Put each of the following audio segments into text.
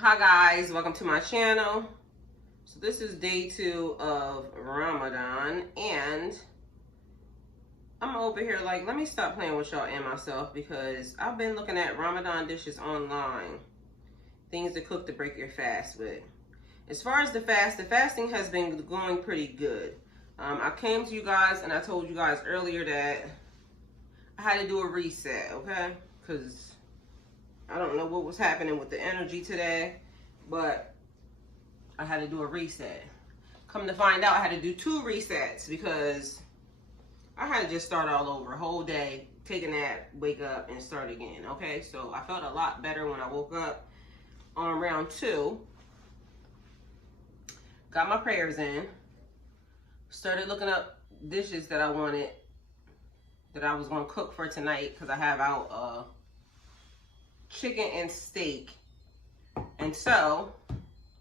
Hi guys, welcome to my channel. So this is day 2 of Ramadan, and I'm over here like, let me stop playing with y'all and myself, because I've been looking at Ramadan dishes online, things to cook to break your fast with. As far as the fasting has been going pretty good. I came to you guys and I told you guys earlier that I had to do a reset, okay? Because I don't know what was happening with the energy today, but I had to do a reset. Come to find out, I had to do 2 resets because I had to just start all over, a whole day, take a nap, wake up, and start again, okay? So I felt a lot better when I woke up on round 2. Got my prayers in. Started looking up dishes that I wanted, that I was going to cook for tonight, because I have out chicken and steak. And so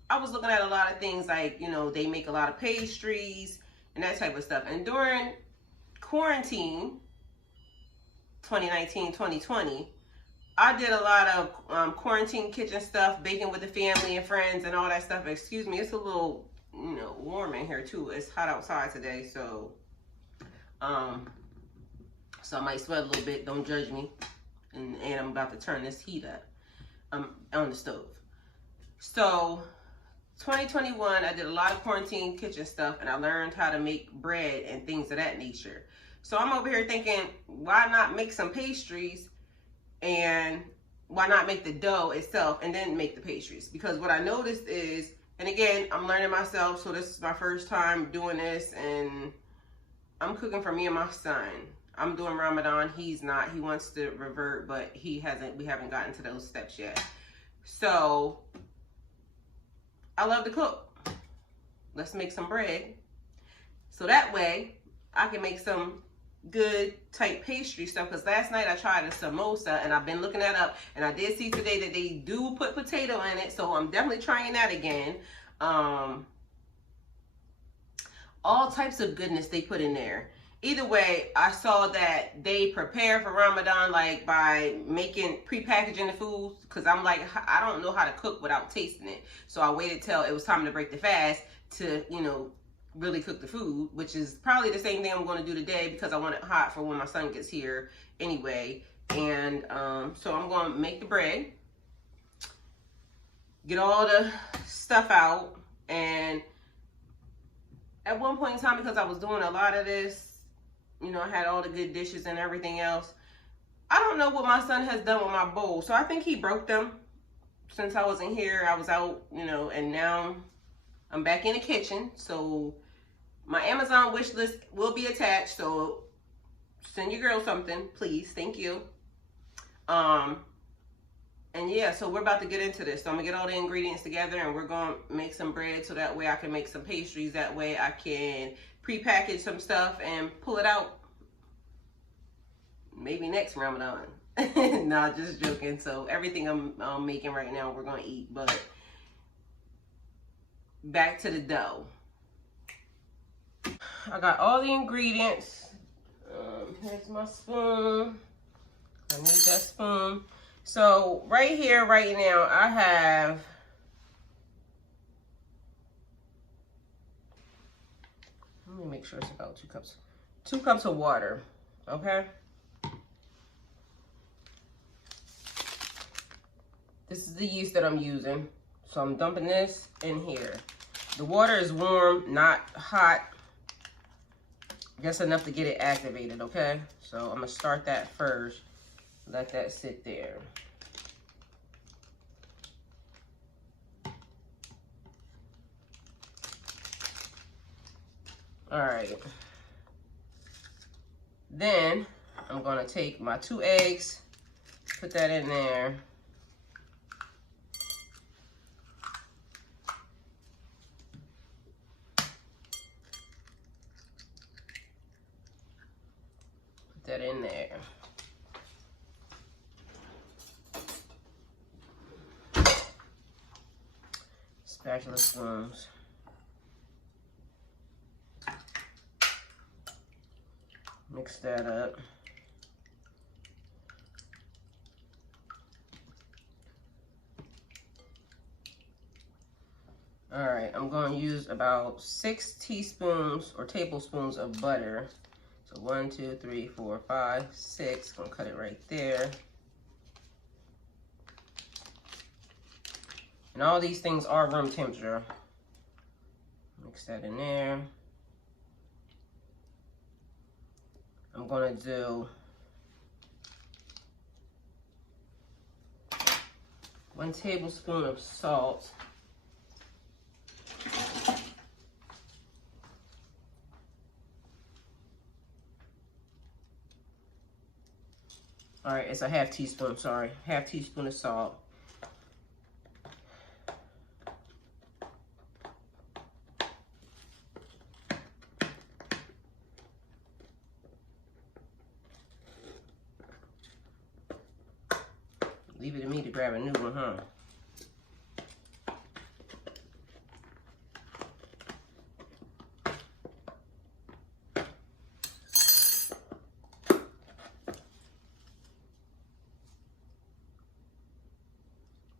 I was looking at a lot of things like, you know, they make a lot of pastries and that type of stuff. And during quarantine, 2019, 2020, I did a lot of quarantine kitchen stuff, baking with the family and friends and all that stuff. Excuse me, it's a little, you know, warm in here too. It's hot outside today, so I might sweat a little bit. Don't judge me. And I'm about to turn this heat up on the stove. So 2021, I did a lot of quarantine kitchen stuff, and I learned how to make bread and things of that nature. So I'm over here thinking, why not make some pastries, and why not make the dough itself and then make the pastries? Because what I noticed is, and again, I'm learning myself, so this is my first time doing this, and I'm cooking for me and my son. I'm doing Ramadan, he's not. He wants to revert, but we haven't gotten to those steps yet. So I love to cook. Let's make some bread. So that way I can make some good type pastry stuff. Because last night I tried a samosa and I've been looking that up. And I did see today that they do put potato in it. So I'm definitely trying that again. All types of goodness they put in there. Either way, I saw that they prepare for Ramadan like by pre-packaging the food, because I'm like, I don't know how to cook without tasting it. So I waited till it was time to break the fast to, you know, really cook the food, which is probably the same thing I'm going to do today, because I want it hot for when my son gets here anyway. And so I'm going to make the bread, get all the stuff out. And at one point in time, because I was doing a lot of this, you know, I had all the good dishes and everything else, I don't know what my son has done with my bowl. So I think he broke them since I wasn't here. I was out, you know, and now I'm back in the kitchen. So my Amazon wish list will be attached. So send your girl something, please. Thank you. And yeah, so we're about to get into this. So I'm gonna get all the ingredients together, and we're gonna make some bread, so that way I can make some pastries. That way I can pre-package some stuff and pull it out maybe next Ramadan. Nah, just joking. So everything I'm making right now, we're gonna eat. But back to the dough. I got all the ingredients. Here's my spoon. I need that spoon. So right here, right now, I have let me make sure it's about 2 cups. 2 cups of water, okay? This is the yeast that I'm using. So I'm dumping this in here. The water is warm, not hot. Just enough to get it activated, okay? So I'm gonna start that first. Let that sit there. All right. Then I'm gonna take my 2 eggs, put that in there. Put that in there. Spatula spoons. Mix that up. All right, I'm going to use about 6 teaspoons or tablespoons of butter. So 1, 2, 3, 4, 5, 6. Gonna cut it right there. And all these things are room temperature. Mix that in there. I'm gonna do 1 tablespoon of salt. All right, it's a half teaspoon, sorry. Half teaspoon of salt. Leave it to me to grab a new one, huh?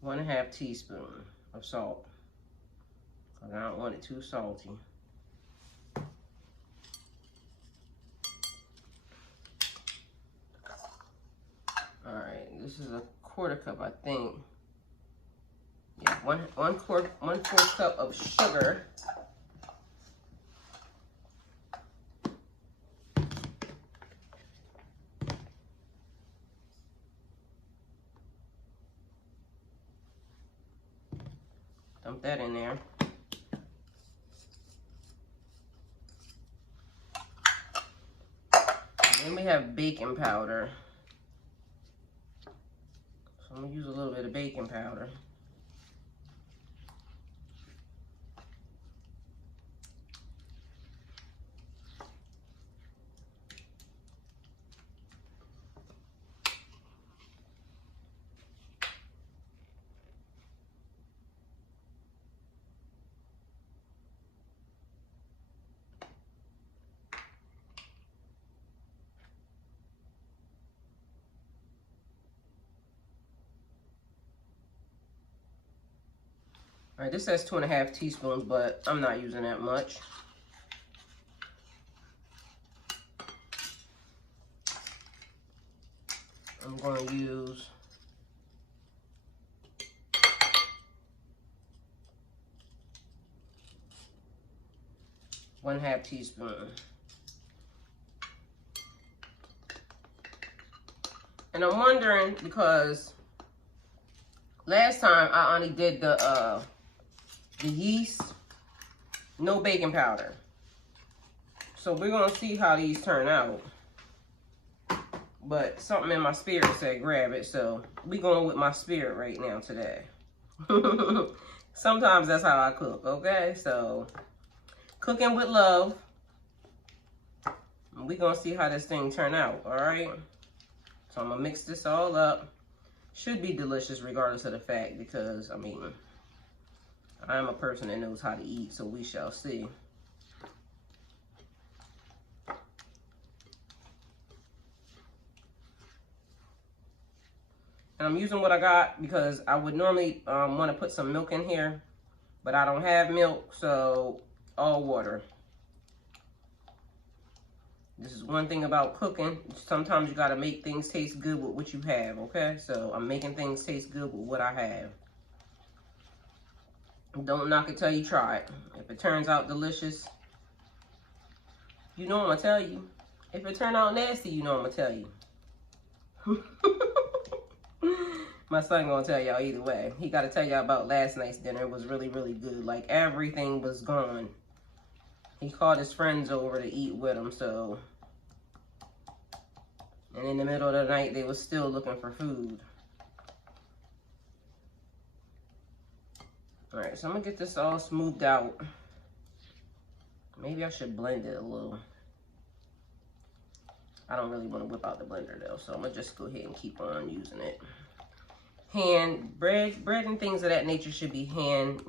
One and a half teaspoon of salt. I don't want it too salty. All right, this is a quarter cup, I think. Yeah, one fourth cup of sugar. Dump that in there. Then we have baking powder. So I'm gonna use a little bit of baking powder. All right, this says 2.5 teaspoons, but I'm not using that much. I'm going to use 1/2 teaspoon. And I'm wondering because last time I only did the yeast, no baking powder. So we're gonna see how these turn out. But something in my spirit said grab it, so we going with my spirit right now today. Sometimes that's how I cook, okay? So cooking with love. And we're gonna see how this thing turn out, all right? So I'm gonna mix this all up. Should be delicious regardless of the fact, because I mean, I'm a person that knows how to eat, so we shall see. And I'm using what I got because I would normally want to put some milk in here, but I don't have milk, so all water. This is one thing about cooking. Sometimes you got to make things taste good with what you have, okay? So I'm making things taste good with what I have. Don't knock it till you try it. If it turns out delicious, you know I'm going to tell you. If it turn out nasty, you know I'm going to tell you. My son going to tell y'all either way. He got to tell y'all about last night's dinner. It was really, really good. Like, everything was gone. He called his friends over to eat with him, so. And in the middle of the night, they was still looking for food. All right, so I'm going to get this all smoothed out. Maybe I should blend it a little. I don't really want to whip out the blender, though, so I'm going to just go ahead and keep on using it. Bread and things of that nature should be hand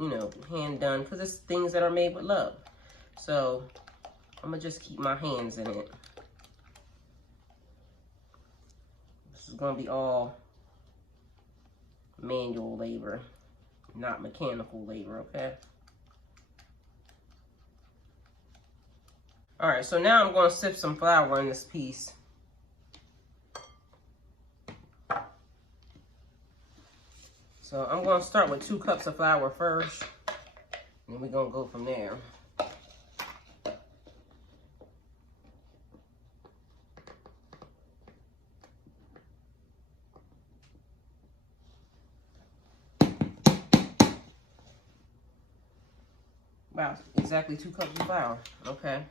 done, because it's things that are made with love. So I'm going to just keep my hands in it. This is going to be all manual labor, not mechanical labor, okay? All right, so now I'm going to sift some flour in this piece. So I'm going to start with 2 cups of flour first, and then we're going to go from there. Wow, exactly 2 cups of flour. Okay.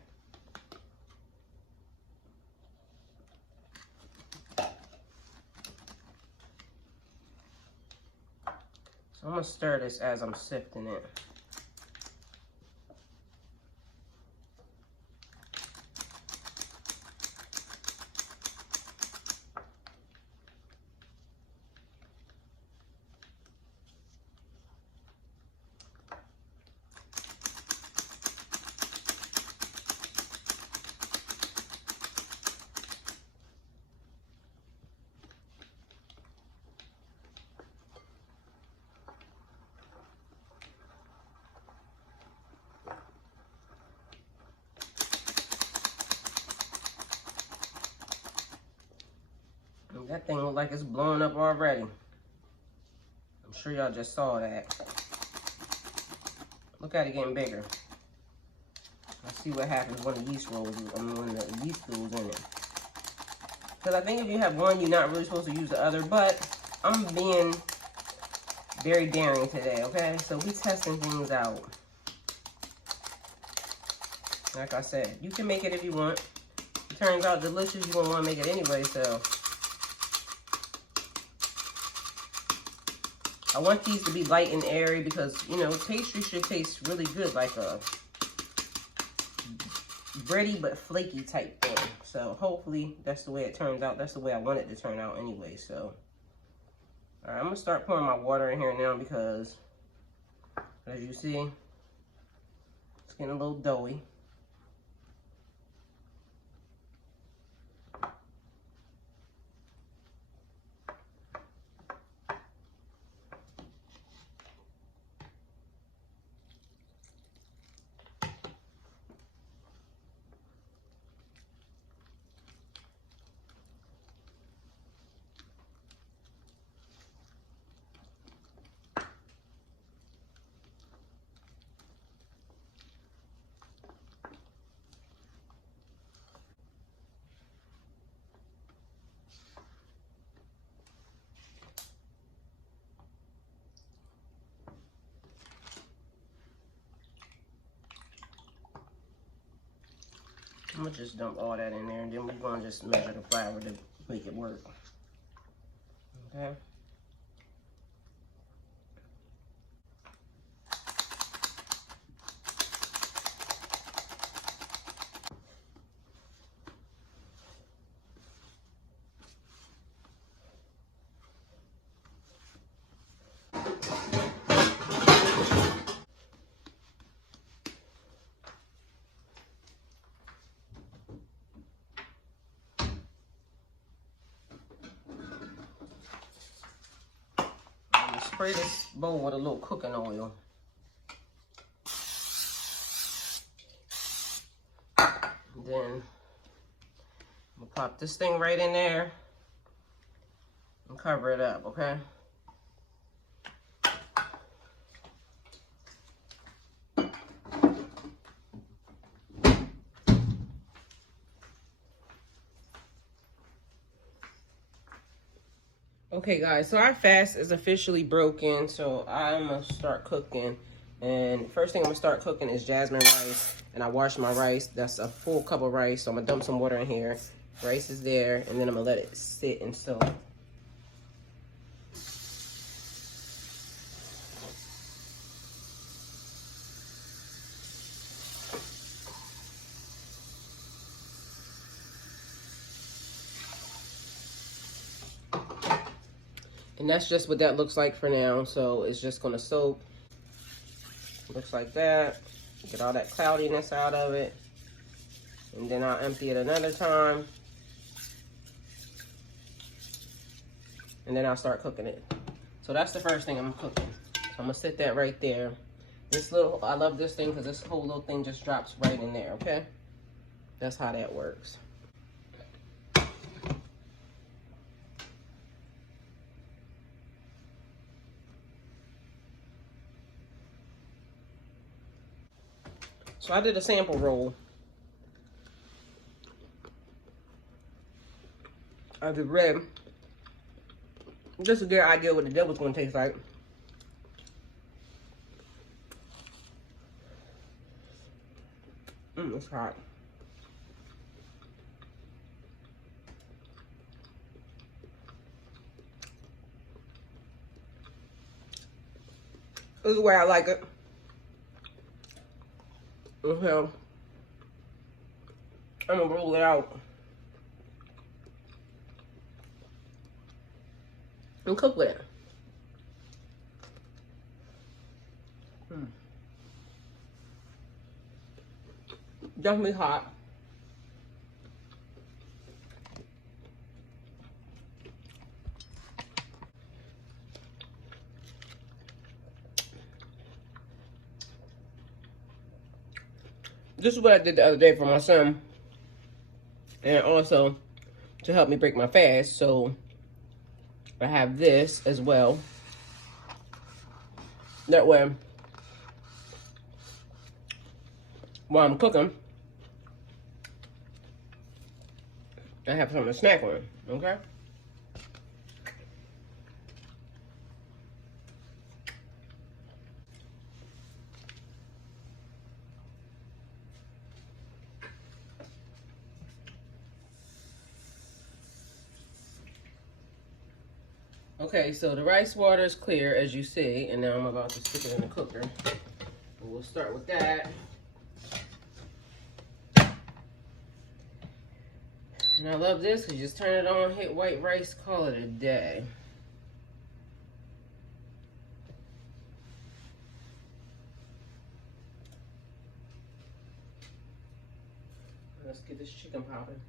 So I'm going to stir this as I'm sifting it. That thing looks like it's blowing up already. I'm sure y'all just saw that. Look at it getting bigger. Let's see what happens when the yeast rolls, when the yeast goes in it. Because I think if you have one, you're not really supposed to use the other, but I'm being very daring today, okay? So we testing things out. Like I said, you can make it if you want. It turns out delicious, you're gonna wanna make it anyway, so. I want these to be light and airy because, you know, pastry should taste really good, like a bready but flaky type thing. So hopefully that's the way it turns out. That's the way I want it to turn out anyway, so. All right, I'm gonna start pouring my water in here now because, as you see, it's getting a little doughy. I'm gonna just dump all that in there, and then we're gonna just measure the flour to make it work. Okay. Spray this bowl with a little cooking oil. And then I'm gonna pop this thing right in there and cover it up, okay? Okay guys, so our fast is officially broken, so I'm gonna start cooking. And first thing I'm gonna start cooking is jasmine rice. And I washed my rice. That's a full cup of rice, so I'm gonna dump some water in here. Rice is there, and then I'm gonna let it sit and soak. And that's just what that looks like for now. So it's just gonna soak. Looks like that. Get all that cloudiness out of it. And then I'll empty it another time. And then I'll start cooking it. So that's the first thing I'm cooking. So I'm gonna sit that right there. This little, I love this thing because this whole little thing just drops right in there, okay? That's how that works. So I did a sample roll of the rib, just to get an idea what the devil's gonna taste like. It's hot. This is the way I like it. So I'm gonna roll it out and cook with it. Definitely hot. This is what I did the other day for my son, and also to help me break my fast. So I have this as well. That way, while I'm cooking, I have something to snack on, okay? Okay, so the rice water is clear, as you see, and now I'm about to stick it in the cooker. We'll start with that. And I love this, because you just turn it on, hit white rice, call it a day. Let's get this chicken popping.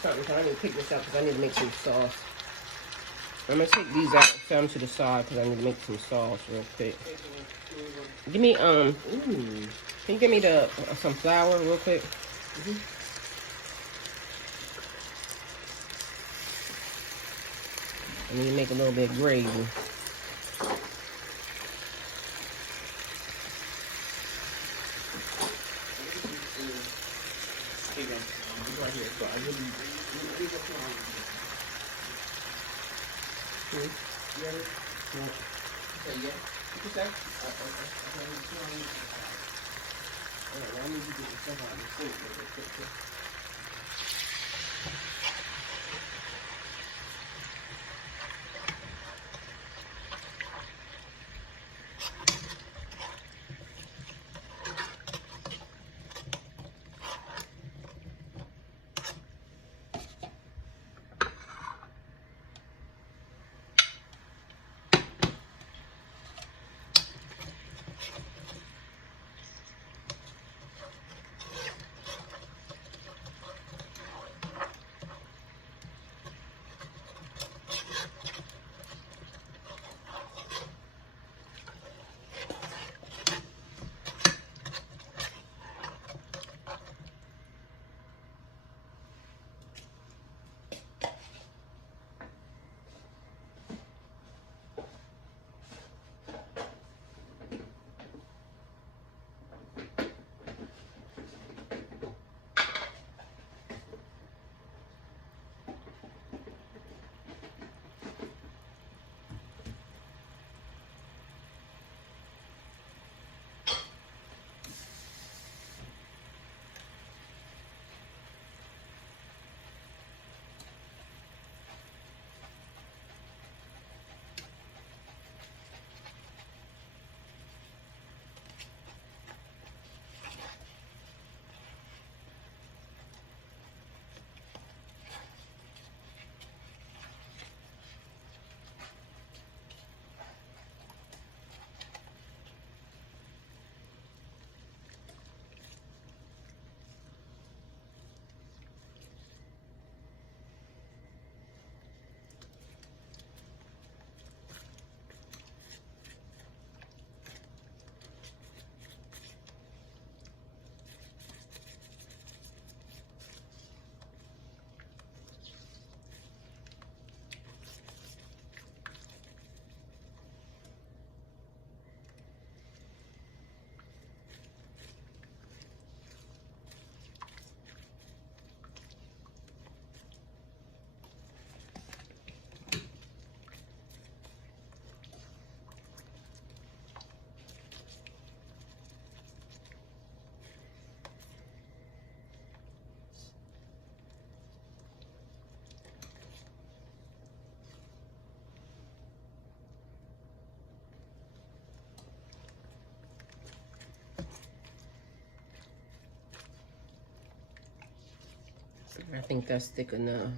something, so I need to pick this up because I need to make some sauce. I'm going to take these out, set them to the side because I need to make some sauce real quick. Give me, can you give me the some flour real quick? I need to make a little bit of gravy. I think that's thick enough.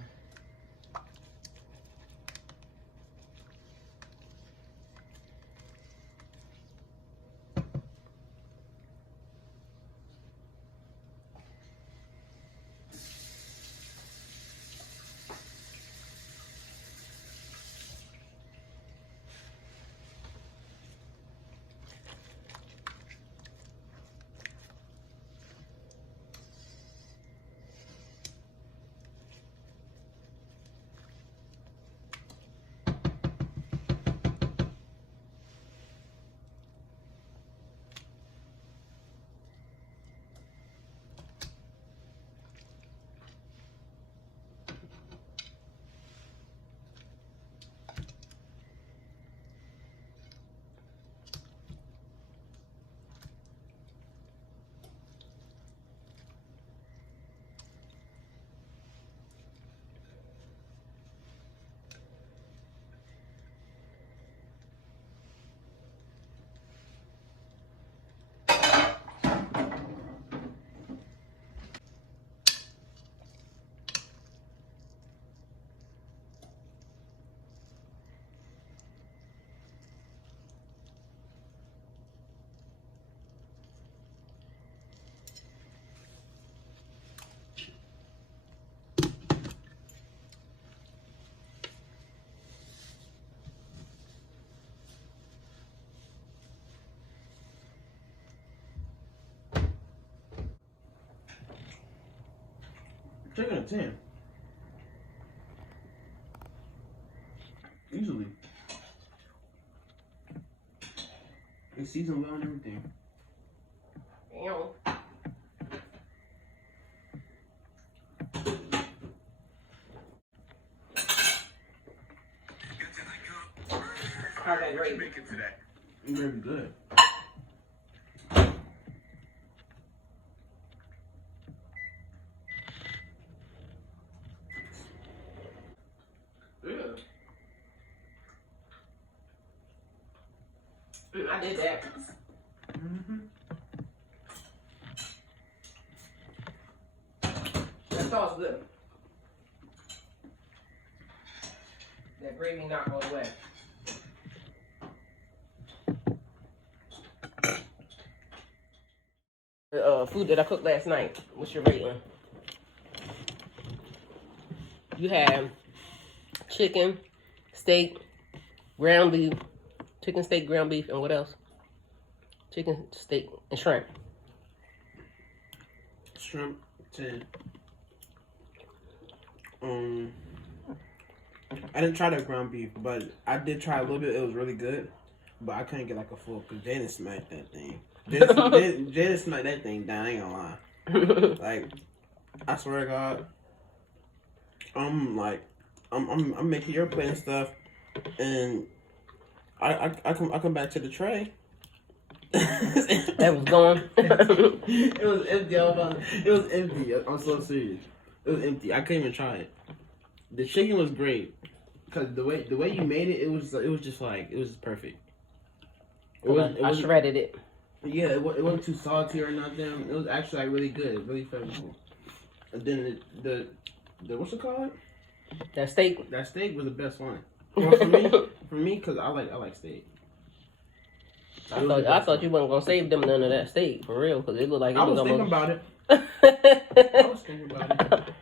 Chicken a 10. Easily. It's seasoned well and everything. Damn. How's that gravy? Very good. I did that. Mm-hmm. That sauce good. That gravy not all the way. The food that I cooked last night. What's your rating? You have chicken, steak, ground beef, chicken, steak, ground beef, and what else? Chicken, steak, and shrimp. Shrimp 10. I didn't try the ground beef, but I did try a little bit. It was really good, but I couldn't get like a full because Jaden smacked that thing. Jaden smacked that thing down. I ain't gonna lie. Like, I swear to God, I'm making your plate and stuff, and I come back to the tray. That was gone. It was empty. It was empty. I'm so serious. It was empty. I couldn't even try it. The chicken was great, cause the way you made it, it was just perfect. I shredded it. Yeah, it wasn't too salty or nothing. It was actually like really good, really flavorful. And then the what's it called? That steak. That steak was the best one. Well, for me, cause I like steak. I thought you wasn't gonna save them none of that steak for real, cause it looked like it I was was thinking almost. about it. I was thinking about it.